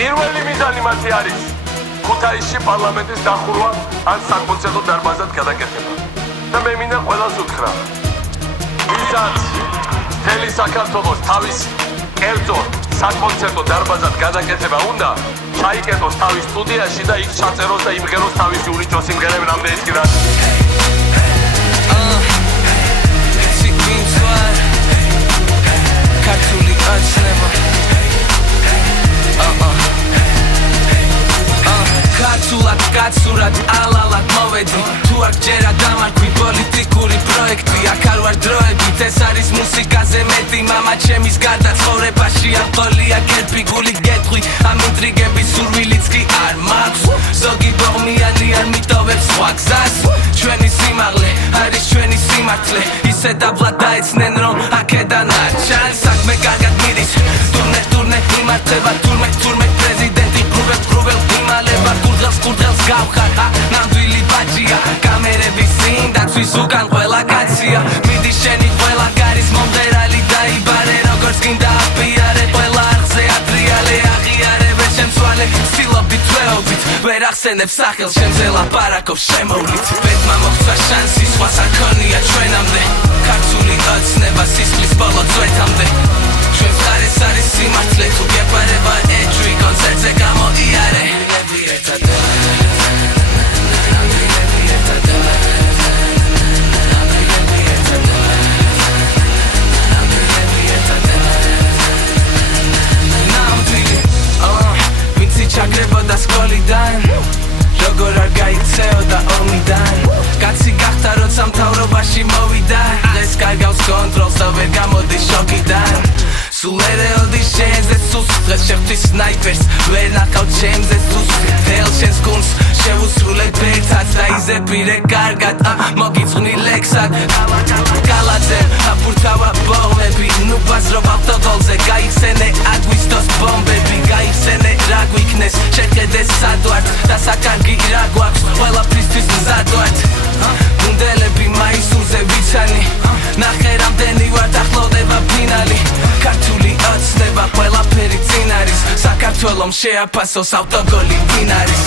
პირველი მიზანი მათი არის ქუთაისში პარლამენტის დახურვა ან საკონცერტო დარბაზად გადაკეთება. და მე მინდა ყველას უთხრა, ვისაც მთელი საქართველოს თავის კერძო საკონცერტო დარბაზად გადაკეთება უნდა, ჩაიკეტოს თავის სტუდიაში და იქ ჩაწეროს და იმღეროს თავისი უნიჭო სიმღერები რამდენიც კი რაც. ქართული ოცნება ქართულად კაცურად ალალად მოვედი თუ არ გჯერა დამარხვი პოლიტიკური პროექტი აქ არ ვარ დროებით ეს არის მუსიკაზე მეტი მამა ჩემის გარდა ცხოვრებაში არ ყოლია კერპი გული გეტყვი ამ ინტრიგების სურვილიც კი არ მაქვს ზოგი ბողმიანი არ მიტოვებს სხვა გზას ჩვენი სიმაღლე არის ჩვენი სიმართლე ისე დაბლა დაეცნენ რომ აქედან არ ჩანს საქმე კარგად მიდის ტურნე იმართება თურმე პრეზიდენტი გრუბელ იმალება გურდღელს გავხარ ნამდვილი ბაჭია კამერების წინ დაცვის უკან ყველა კაცია მიდი შენი ყველა გარის მომღერალი დაიბარე როგორც გინდა აპირარე ყველა არხზე ატრიალე აღიარებ შემცვალე ცდილობდი თვეობით ვერ ახსენებ სახელს შემზე ლაპარაკობს შემოვლით ბედმა მოხდა შანსი სხვას არ ქონია ჩვენამდე ქართული ოცნება სისხლის ბოლო წვეთამდე ჩვენ მხარეს არის სიმართლე თუ გეპარება ეჭვი კონცერტზე გამოიარე ჩაგრებოდა სკოლიდან როგორ არ გაიქცეოდა ომიდან კაცი გახდა როცა მთავრობაში მოვიდა დღეს კარგავს კონტროლს და ვერ გამოდის შოკიდან სულ ერეოდი შენზე სუსტ დღეს შეხვდი სნაიპერს ვერ ნახავ ჩემზე სუსტ თელ შენს გუნდს შევუსრულებ ბერცად და იზეპირე კარგად მოგიწყვნი ლექსად კალაძემ აფურთავა ბოღმები ნუ ბაზრობ ავტოგოლზე გაიხსენე აგვისტოს ბომბები გაიხსენე რა გვიქნეს შეხედე სად ვართ და საკარგი რა გვაქვს ყველაფრისთვის მზად ვართ გუნდელები მაისურზე ვიცანი ნახე რამდენი ვართ ახლოვდება ფინალი ქართული ოცნება ყველაფერი წინ არის საქართველომ შეაფასოს ავტოგოლი ვინ არის